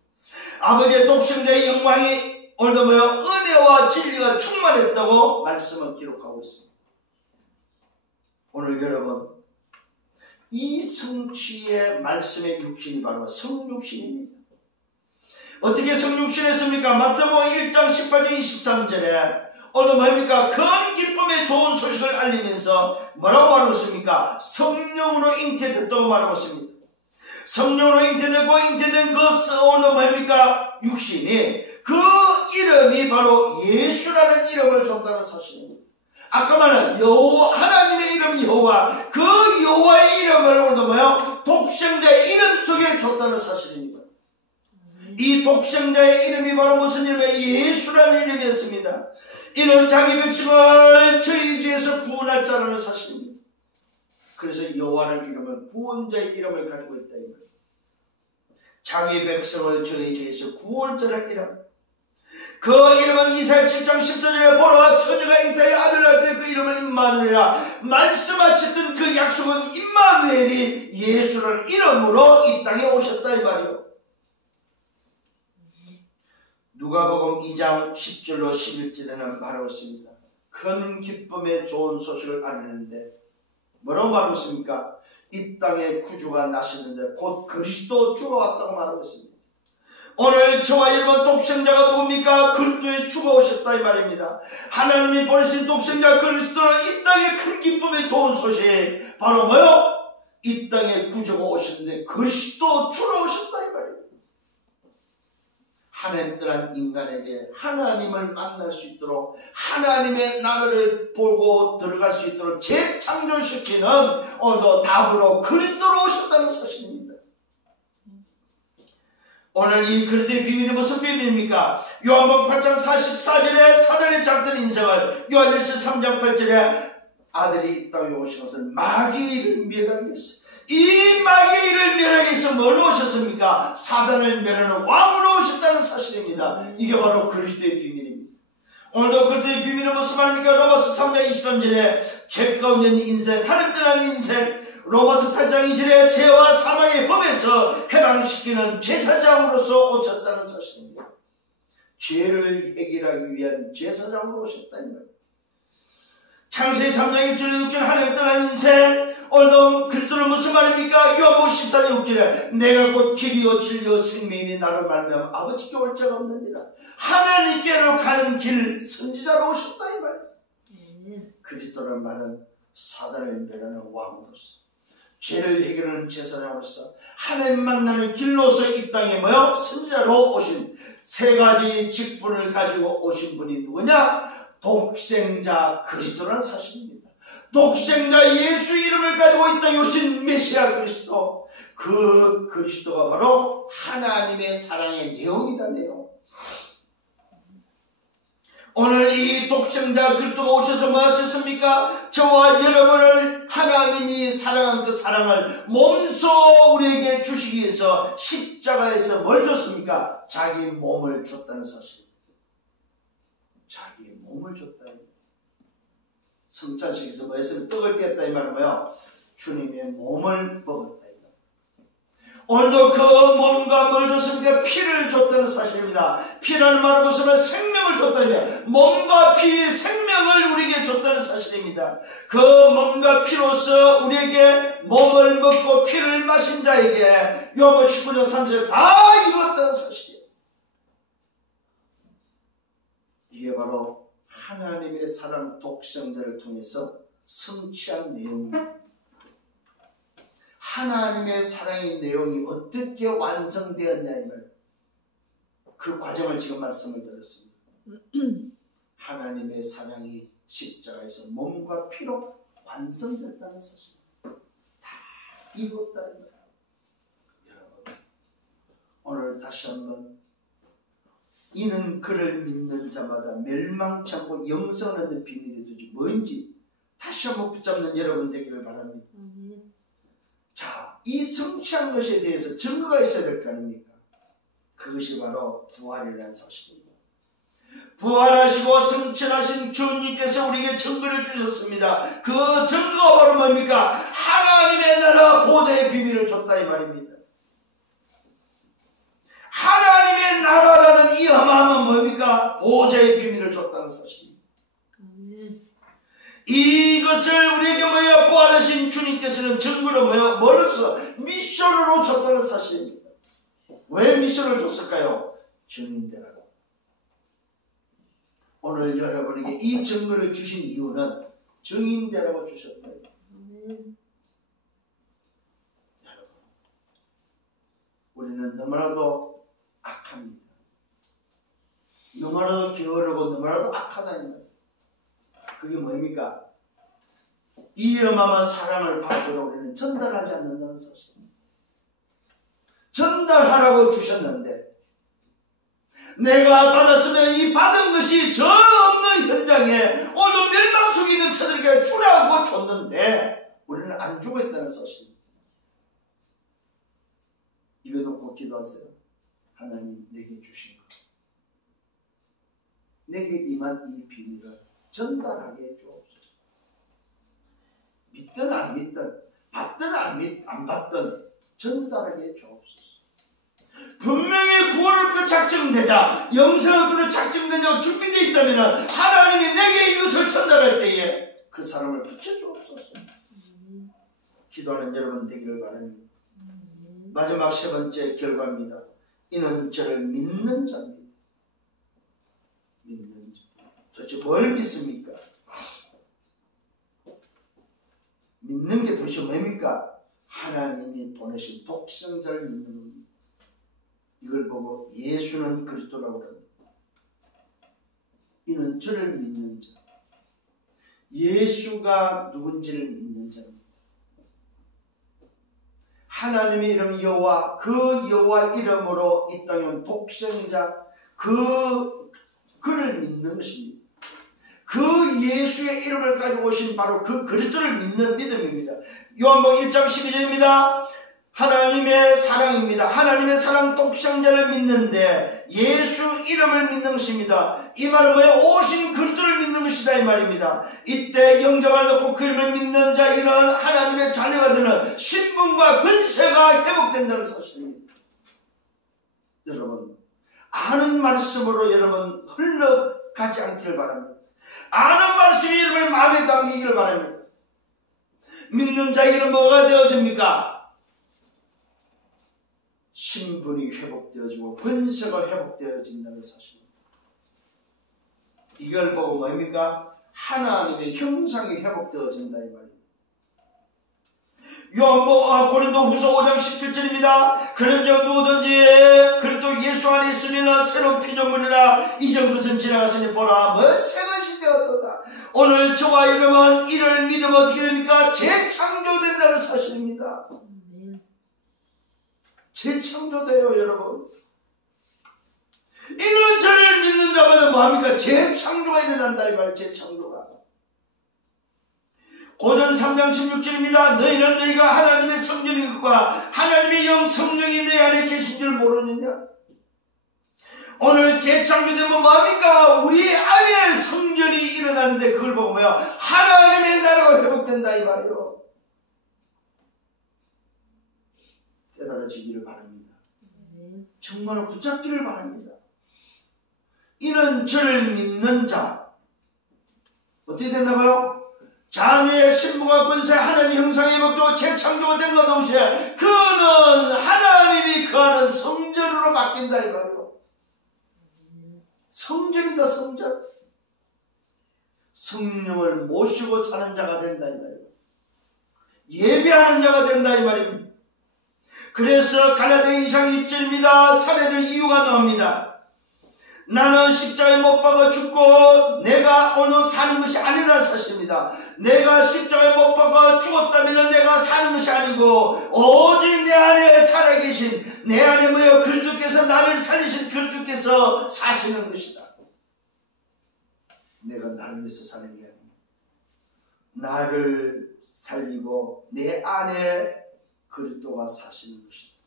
아버지의 독생자의 영광이 오늘도 뭐요? 은혜와 진리가 충만했다고 말씀은 기록하고 있습니다. 오늘 여러분 이 성취의 말씀의 육신이 바로 성육신입니다. 어떻게 성육신했습니까? 마태복음 1장 18절 23절에 오늘 뭡니까? 큰 기쁨의 좋은 소식을 알리면서 뭐라고 말하고 있습니까? 성령으로 잉태됐다고 말하고 있습니다. 성령으로 잉태된 그 오늘 뭡니까? 육신이 그 이름이 바로 예수라는 이름을 줬다는 사실입니다. 아까 말한 여호와 하나님의 이름 여호와 그 여호와의 이름을 오늘도 뭐요? 독생자의 이름 속에 줬다는 사실입니다. 이 독생자의 이름이 바로 무슨 이름이에요? 예수라는 이름이었습니다. 이는 자기 백성을 저희 죄에서 구원할 자라는 사실입니다. 그래서 여호와라는 이름은 구원자의 이름을 가지고 있다 이 말입니다. 자기 백성을 저희 죄에서 구원자라는 이름. 그 이름은 이사야 7장 14절에 보라 처녀가 잉태하여 아들을 낳을 때 그 이름을 임마누엘이라 말씀하셨던 그 약속은 임마누엘이 예수라는 이름으로 이 땅에 오셨다 이 말이에요. 누가복음 2장 10절로 11절에는 말하고 있습니다. 큰 기쁨의 좋은 소식을 알리는데 뭐라고 말하고 있습니까? 이 땅에 구주가 나시는데 곧 그리스도 주가 왔다고 말하고 있습니다. 오늘 저와 여러분 독생자가 누굽니까? 그리스도의 주가 오셨다 이 말입니다. 하나님이 보내신 독생자 그리스도는 이 땅에 큰 기쁨의 좋은 소식 바로 뭐요? 이 땅에 구주가 오셨는데 그리스도 주로 오셨다 이 말입니다. 하나님 떠난 인간에게 하나님을 만날 수 있도록 하나님의 나라를 보고 들어갈 수 있도록 재창조시키는 오늘도 답으로 그리스도로 오셨다는 사실입니다. 오늘 이 그리스도의 비밀이 무슨 비밀입니까? 요한복음 8장 44절에 사단의 작던 인생을 요한일서 3장 8절에 아들이 이 땅에 오신 것은 마귀의 일을 멸하기 위해서 이 마귀의 일을 멸하기 위해서 뭘로 오셨습니까? 사단을 멸하는 왕으로 오셨다는 사실입니다. 이게 바로 그리스도의 비밀입니다. 오늘도 그리스도의 비밀은 무슨 말입니까? 로마서 3장 23절에 죄 가운데 있는 인생, 하나님 떠난 인생, 로마서 8장 2절에 죄와 사망의 법에서 해방시키는 제사장으로서 오셨다는 사실입니다. 죄를 해결하기 위한 제사장으로 오셨다 이 말입니다. 창세기 3장 1절 6절 하나님 떠난 인생, 오늘도 그리스도는 무슨 말입니까? 요한복음 14장 6절에 내가 곧 길이요 진리요 생명이니 나를 말미암아 아버지께 올 자가 없느니라. 하나님께로 가는 길 선지자로 오셨다 이 말입니다. 그리스도라는 말은 사단을 멸하는 왕으로서 죄를 해결하는 제사장으로서 하나님 만나는 길로서 이 땅에 모여 선지자로 오신 세 가지 직분을 가지고 오신 분이 누구냐? 독생자 그리스도라는 사실입니다. 독생자 예수 이름을 가지고 이 땅에 오신 메시아 그리스도, 그 그리스도가 바로 하나님의 사랑의 내용이다 내용. 오늘 이 독생자 그리스도가 오셔서 뭐 하셨습니까? 저와 여러분을 하나님이 사랑한 그 사랑을 몸소 우리에게 주시기 위해서 십자가에서 뭘 줬습니까? 자기 몸을 줬다는 사실. 자기 몸을 줬다. 성찬식에서 뭐 했으면 떡을 깼다 이 말은 뭐야? 주님의 몸을 먹었다 이 말. 오늘도 그 몸과 뭘 줬습니까? 피를 줬다는 사실입니다. 피라는 말은 무슨 말? 생명을 줬다니. 몸과 피의 생명을 우리에게 줬다는 사실입니다. 그 몸과 피로서 우리에게 몸을 먹고 피를 마신 자에게 요한복음 19장 3절 다 이뤘다는 사실이에요. 이게 바로 하나님의 사랑 독생자를 통해서 성취한 내용입니다. 하나님의 사랑의 내용이 어떻게 완성되었냐 이 말. 그 과정을 지금 말씀을 드렸습니다. 하나님의 사랑이 십자가에서 몸과 피로 완성됐다는 사실. 다 이뤘다 이 말. 여러분, 오늘 다시 한번 이는 그를 믿는 자마다 멸망치 않고 영생을 얻는 비밀이 도대체 뭔지 다시 한번 붙잡는 여러분 되기를 바랍니다. 자, 이 성취한 것에 대해서 증거가 있어야 될 거 아닙니까? 그것이 바로 부활이라는 사실입니다. 부활하시고 승천하신 주님께서 우리에게 증거를 주셨습니다. 그 증거가 바로 뭡니까? 하나님의 나라 보좌의 비밀을 줬다 이 말입니다. 하나님의 나라라는 이 어마어마한 뭡니까? 보좌의 비밀을 줬다는 사실입니다. 이것을 우리에게 뭐야? 부활하신 주님께서는 증거로 뭐야? 뭘로서? 미션으로 줬다는 사실입니다. 왜 미션을 줬을까요? 증인되라고. 오늘 여러분에게 이 증거를 주신 이유는 증인되라고 주셨다. 여러분, 우리는 너무나도 악합니다. 너무나도 게으르고 너무나도 악하다 이 말이에요. 그게 뭡니까? 이 어마어마한 사랑을 받고도 우리는 전달하지 않는다는 사실입니다. 전달하라고 주셨는데 내가 받았으면 이 받은 것이 저 없는 현장에 오늘 멸망 속에 있는 저들에게 주라고 줬는데 우리는 안 주고 있다는 사실입니다. 이거 놓고 기도하세요. 하나님 내게 주신 것, 내게 임한 이 비밀을 전달하게 해주옵소서. 믿든 안 믿든 받든 안 받든 전달하게 해주옵소서. 분명히 구원을 그 작정 작정되자, 영생을 그로 작정되자고 준비되어 있다면 하나님이 내게 이것을 전달할 때에 그 사람을 붙여주옵소서. 기도하는 여러분 되기를 바랍니다. 마지막 세 번째 결과입니다. 이는 저를 믿는 자입니다. 믿는 자. 도대체 뭘 믿습니까? 믿는 게 도대체 뭡니까? 하나님이 보내신 독생자를 믿는 겁니다. 이걸 보고 예수는 그리스도라고 합니다. 이는 저를 믿는 자. 예수가 누군지를 믿는 자입니다. 하나님의 이름 여호와, 그 여호와 이름으로 이 땅에 온 독생자, 그를 믿는 것입니다. 그 예수의 이름을 가지고 오신 바로 그 그리스도를 믿는 믿음입니다. 요한복음 1장 12절입니다. 하나님의 사랑입니다. 하나님의 사랑 독생자를 믿는데 예수 이름을 믿는 것입니다. 이 말은 뭐예요? 오신 그리스도를 믿는 것이다 이 말입니다. 이때 영접을 넣고 그 이름을 믿는 자에게는 하나님의 자녀가 되는 신분과 권세가 회복된다는 사실입니다. 여러분, 아는 말씀으로 여러분 흘러가지 않기를 바랍니다. 아는 말씀이 여러분의 마음에 담기기를 바랍니다. 믿는 자에게는 뭐가 되어집니까? 신분이 회복되어지고 권세가 회복되어진다는 사실입니다. 이걸 보고 뭡니까? 하나님의 형상이 회복되어진다 이 말입니다. 요한복음 고린도후서 5장 17절입니다. 그런즉 누구든지 그리스도 예수 안에 있으면 새로운 피조물이라 이전 것은 지나갔으니 보라 뭐 새 것이 되었도다. 오늘 저와 여러분 이를 믿으면 어떻게 됩니까? 재창조된다는 사실입니다. 재창조돼요 여러분. 이는 저를 믿는 자마다 뭐합니까? 재창조가 일어난다 이 말이에요. 재창조가. 고전 3장 16절입니다. 너희는 너희가 하나님의 성전인 것과 하나님의 영 성령이 내 안에 계신 줄 모르느냐? 오늘 재창조되면 뭐합니까? 우리 안에 성전이 일어나는데 그걸 보고 뭐야? 하나님의 나라가 회복된다 이 말이에요. 깨달아지기를 바랍니다. 정말 붙잡기를 바랍니다. 이는 저를 믿는 자. 어떻게 된다고요? 자녀의 신분과 권세 하나님 형상의 법도 재창조가 된 것 동시에 그는 하나님이 거하는 성전으로 바뀐다 이 말이에요. 성전이다 성전. 성령을 모시고 사는 자가 된다 이 말이에요. 예배하는 자가 된다 이 말입니다. 그래서 갈라디아 2장 6절입니다. 살해될 이유가 나옵니다. 나는 십자가에 못 박아 죽고 내가 오늘 사는 것이 아니라는 사실입니다. 내가 십자가에 못 박아 죽었다면 내가 사는 것이 아니고 오직 내 안에 살아계신 내 안에 뭐여 그리스도께서 나를 살리신 그리스도께서 사시는 것이다. 내가 나를 위해서 사는 게 아닙니다. 나를 살리고 내 안에 그리스도가 사시는 것이다.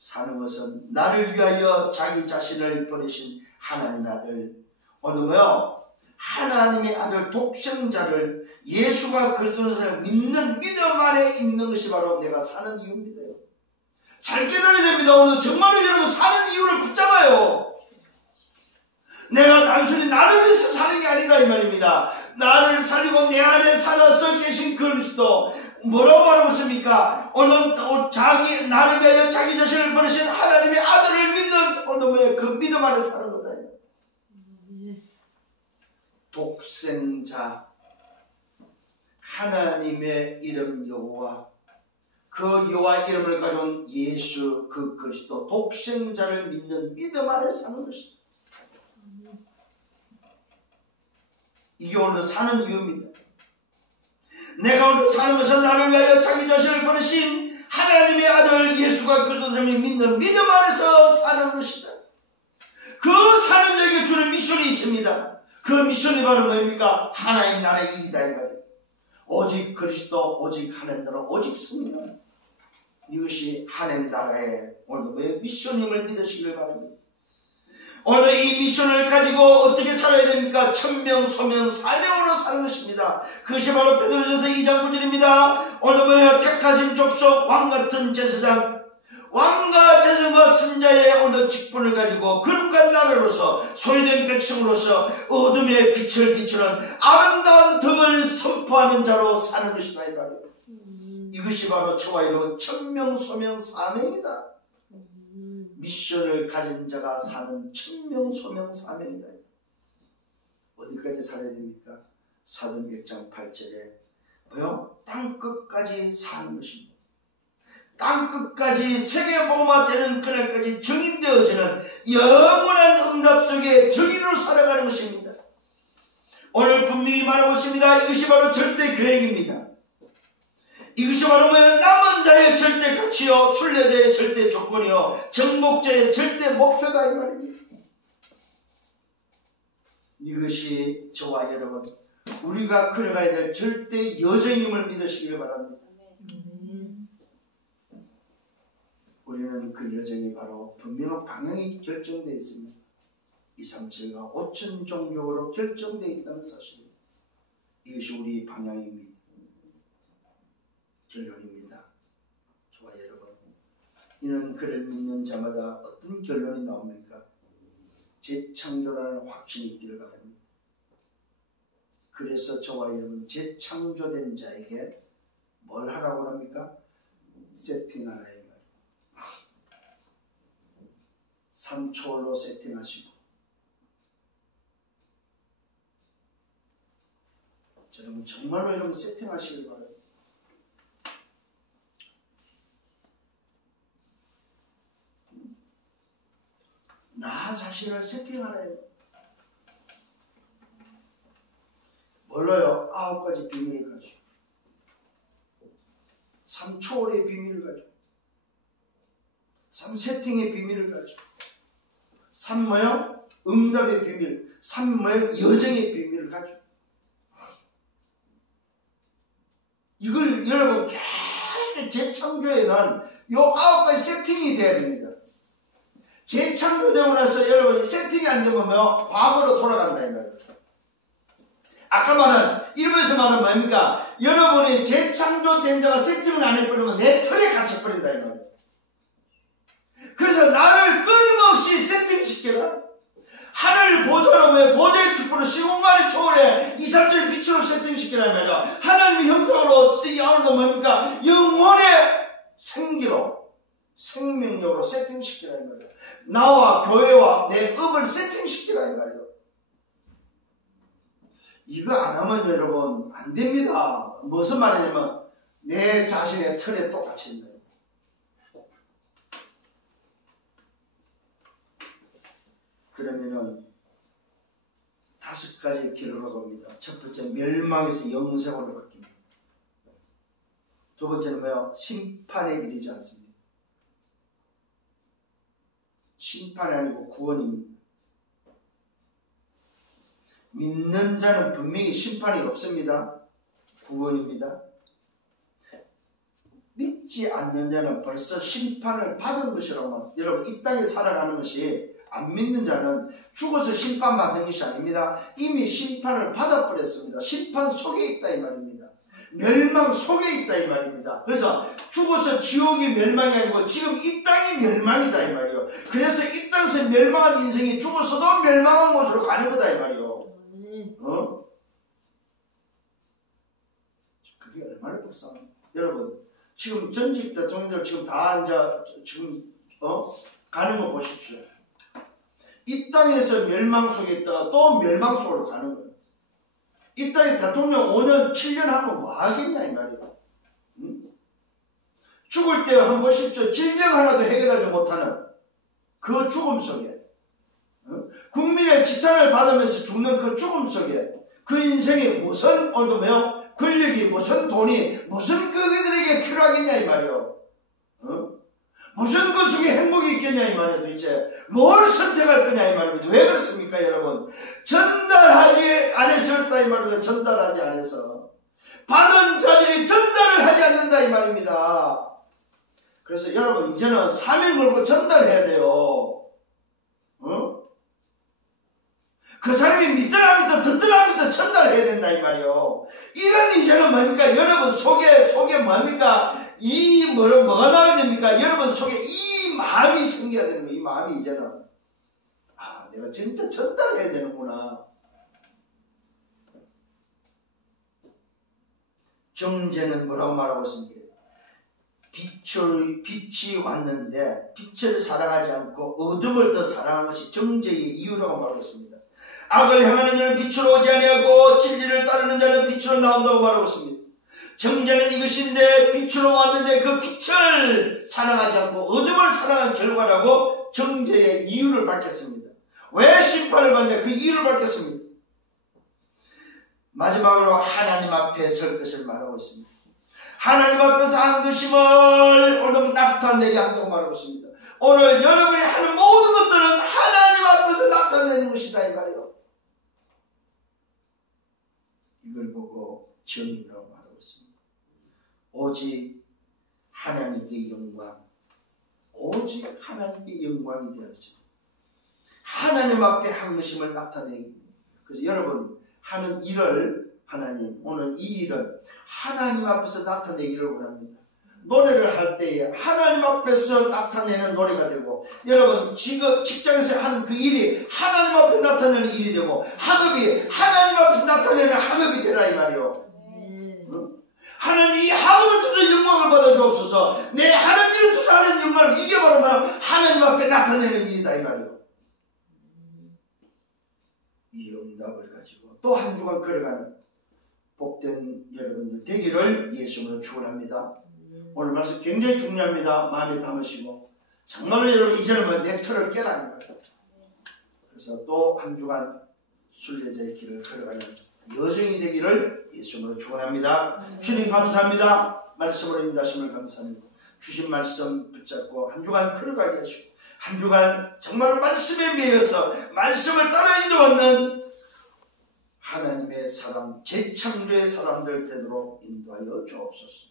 사는 것은 나를 위하여 자기 자신을 버리신 하나님의 아들, 오늘 뭐요? 하나님의 아들 독생자를 예수가 그리스도를 믿는 믿음 안에 있는 것이 바로 내가 사는 이유입니다. 잘 깨달아야 됩니다. 오늘 정말로 여러분 사는 이유를 붙잡아요. 내가 단순히 나를 위해서 사는 게 아니다 이 말입니다. 나를 살리고 내 안에 살아서 계신 그리스도, 뭐라고 말하고 있습니까? 오늘 나를 위하여 자기 자신을 버리신 하나님의 아들을 믿는 오늘 그 믿음 안에 사는 거다. 독생자 하나님의 이름 여호와, 그 여호와 이름을 가져온 예수 그 그리스도 독생자를 믿는 믿음 안에 사는 것이다. 이게 오늘 사는 이유입니다. 내가 오늘 사는 것은 나를 위하여 자기 자신을 버리신 하나님의 아들 예수가 그리스도를 믿는 믿음 안에서 사는 것이다. 그 사는 자에게 주는 미션이 있습니다. 그 미션이 바로 뭡니까? 하나님 나라의 일이다 이 말이에요. 오직 그리스도, 오직 하나님 나라, 오직 성령. 이것이 하나님 나라의 오늘 미션임을 믿으시길 바랍니다. 오늘 이 미션을 가지고 어떻게 살아야 됩니까? 천명, 소명, 사명으로 사는 것입니다. 그것이 바로 베드로전서 2장 9절입니다. 오늘 택하신 족속, 왕같은 제사장, 왕과 제사장과 선자의 오늘 놀라운 직분을 가지고 거룩한 나라로서 소유된 백성으로서 어둠의 빛을 비추는 아름다운 덕을 선포하는 자로 사는 것이다 이 말이에요. 이것이 바로 저와 여러분 천명소명 사명이다. 미션을 가진 자가 사는 천명소명 사명이다. 어디까지 살아야 됩니까? 사도행전 1장 8절에 뭐요? 땅끝까지 사는 것입니다. 땅끝까지 세계복음화 되는 그날까지 증인되어지는 영원한 응답 속에 증인으로 살아가는 것입니다. 오늘 분명히 말하고 있습니다. 이것이 바로 절대 계획입니다. 이것이 바로 뭐예요? 남은 자의 절대 가치요, 순례자의 절대 조건이요, 정복자의 절대 목표다 이 말입니다. 이것이 저와 여러분 우리가 걸어가야 될 절대 여정임을 믿으시기를 바랍니다. 우리는 그 여정이 바로 분명한 방향이 결정되어 있습니다. 2, 3, 7과 5천 종족으로 결정되어 있다는 사실입니다. 이것이 우리 방향입니다. 결론입니다. 저와 여러분, 이는 그를 믿는 자마다 어떤 결론이 나옵니까? 재창조라는 확신이 있기를 바랍니다. 그래서 저와 여러분 재창조된 자에게 뭘 하라고 합니까? 세팅하라 이 말이에요. 삼초월로 세팅하시고 여러분 정말로 여러분 세팅하시길 바랍니다. 나 자신을 세팅하라요. 뭘로요? 9가지 비밀을 가지고 3초월의 비밀을 가지고 3세팅의 비밀을 가지고 3 뭐요? 응답의 비밀 3 뭐요? 여정의 비밀을 가지고 이걸 여러분 계속 재창조에는 요 9가지 세팅이 돼야 됩니다. 재창조되고 나서 여러분 세팅이 안 되면 뭐요? 과거로 돌아간다 이 말이에요. 아까 말한 일부에서 말은 뭡니까? 여러분이 재창조된 자가 세팅을 안 해버리면 내 털에 갇혀버린다 이 말이에요. 그래서 나를 끊임없이 세팅시켜라. 하늘 보좌로 보좌의 축복으로 시공간의 초월에 2, 3절의 빛으로 세팅시키라 말이에요. 하나님의 형상으로 쓰이는 건 뭡니까? 영혼의 생기로 생명력으로 세팅시키라 이 말이에요. 나와 교회와 내 업을 세팅시키라 이 말이에요. 이거 안 하면 여러분 안 됩니다. 무슨 말이냐면 내 자신의 틀에 또 갇힌다. 그러면은 5가지 길로가 갑니다. 첫 번째 멸망에서 영생으로 바뀝니다. 두 번째는 뭐요? 심판에 이르지 않습니다. 심판이 아니고 구원입니다. 믿는 자는 분명히 심판이 없습니다. 구원입니다. 믿지 않는 자는 벌써 심판을 받은 것이라고. 여러분 이 땅에 살아가는 것이 안 믿는 자는 죽어서 심판받는 것이 아닙니다. 이미 심판을 받아버렸습니다. 심판 속에 있다 이 말입니다. 멸망 속에 있다 이 말입니다. 그래서 죽어서 지옥이 멸망이 아니고 지금 이 땅이 멸망이다 이 말이에요. 그래서 이 땅에서 멸망한 인생이 죽어서도 멸망한 곳으로 가는 거다 이 말이에요. 그게 얼마나 불쌍해. 여러분 지금 전직 대통령들 지금 다 앉아 지금 가는 거 보십시오. 이 땅에서 멸망 속에 있다가 또 멸망 속으로 가는 거예요. 이 땅에 대통령 5년 7년 하면 뭐 하겠냐 이 말이에요. 죽을 때 한번 보십시오. 질병 하나도 해결하지 못하는 그 죽음 속에 국민의 지탄을 받으면서 죽는 그 죽음 속에 그 인생이 무슨 오늘도요 권력이 무슨 돈이 무슨 그들에게 필요하겠냐 이 말이에요. 무슨 그 속에 행복이 있겠냐 이 말이에요. 도대체 뭘 선택할 거냐 이 말입니다. 왜 그렇습니까 여러분? 전달하지 않았었다 이 말입니다. 전달하지 않아서 받은 자들이 전달을 하지 않는다 이 말입니다. 그래서 여러분 이제는 사명 걸고 전달해야 돼요. 그 사람이 믿더라 믿어 듣더라 믿어 전달해야 된다 이 말이에요. 이런 이제는 뭡니까? 여러분 속에 뭡니까? 뭐가 나와야 됩니까? 여러분 속에 이 마음이 생겨야 되는 거예요. 이 마음이 이제는 내가 진짜 전달해야 되는구나. 정죄는 뭐라고 말하고 있습니까? 빛이 왔는데 빛을 사랑하지 않고 어둠을 더 사랑한 것이 정죄의 이유라고 말하고 있습니다. 악을 향하는 자는 빛으로 오지 아니하고 진리를 따르는 자는 빛으로 나온다고 말하고 있습니다. 정죄는 이것인데 빛으로 왔는데 그 빛을 사랑하지 않고 어둠을 사랑한 결과라고 정죄의 이유를 밝혔습니다. 왜 심판을 받냐? 그 이유를 밝혔습니다. 마지막으로 하나님 앞에 설 것을 말하고 있습니다. 하나님 앞에서 한 것임을 오늘 나타내게 한다고 말하고 있습니다. 오늘 여러분이 하는 모든 것들은 하나님 앞에서 나타내는 것이다 이 말이에요. 이걸 보고 정의라고 말하고 있습니다. 오직 하나님께 영광, 오직 하나님께 영광이 되어집니다. 하나님 앞에 한 것임을 나타내기 위해서. 그래서 여러분 하는 일을 하나님 오늘 이 일을 하나님 앞에서 나타내기를 원합니다. 노래를 할 때에 하나님 앞에서 나타내는 노래가 되고, 여러분 지금 직장에서 하는 그 일이 하나님 앞에 나타내는 일이 되고, 학업이 하나님 앞에서 나타내는 학업이 되라 이 말이요. 하나님 이 학업을 통해서 영광을 받아 주옵소서. 내 하는 일을 통해서 하는 영광을, 이게 바로 하나님 앞에 나타내는 일이다 이 말이요. 이 응답을 가지고 또 한 주간 걸어가는 복된 여러분들 되기를 예수님으로 축원합니다. 오늘 말씀 굉장히 중요합니다. 마음에 담으시고 정말로 여러분 이제는 내 틀을 깨라는 거예요. 그래서 또 한 주간 순례자의 길을 걸어가는 여정이 되기를 예수님으로 축원합니다. 주님 감사합니다. 말씀으로 인도하심을 감사합니다. 주신 말씀 붙잡고 한 주간 걸어가게 하시고, 한 주간 정말 말씀에 매여서 말씀을 따라 인도하는 하나님의 사람, 재창조의 사람들 되도록 인도하여 주옵소서.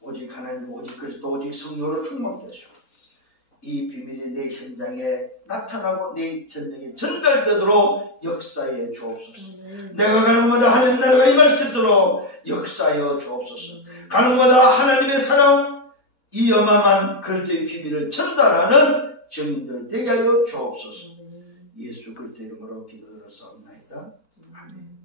오직 하나님, 오직 그리스도, 오직 성령으로 충만케 하시고 이 비밀이 내 현장에 나타나고 내 현장에 전달되도록 역사해 주옵소서. 내가 가는 곳마다 하나님 나라가 임할 수 있도록 역사하여 주옵소서. 가는 곳마다 하나님의 사랑, 이 어마어마한 그리스도의 비밀을 전달하는 증인들 되게 하여 주옵소서. 예수 그리스도 이름으로 기도드렸사옵나이다. 아멘.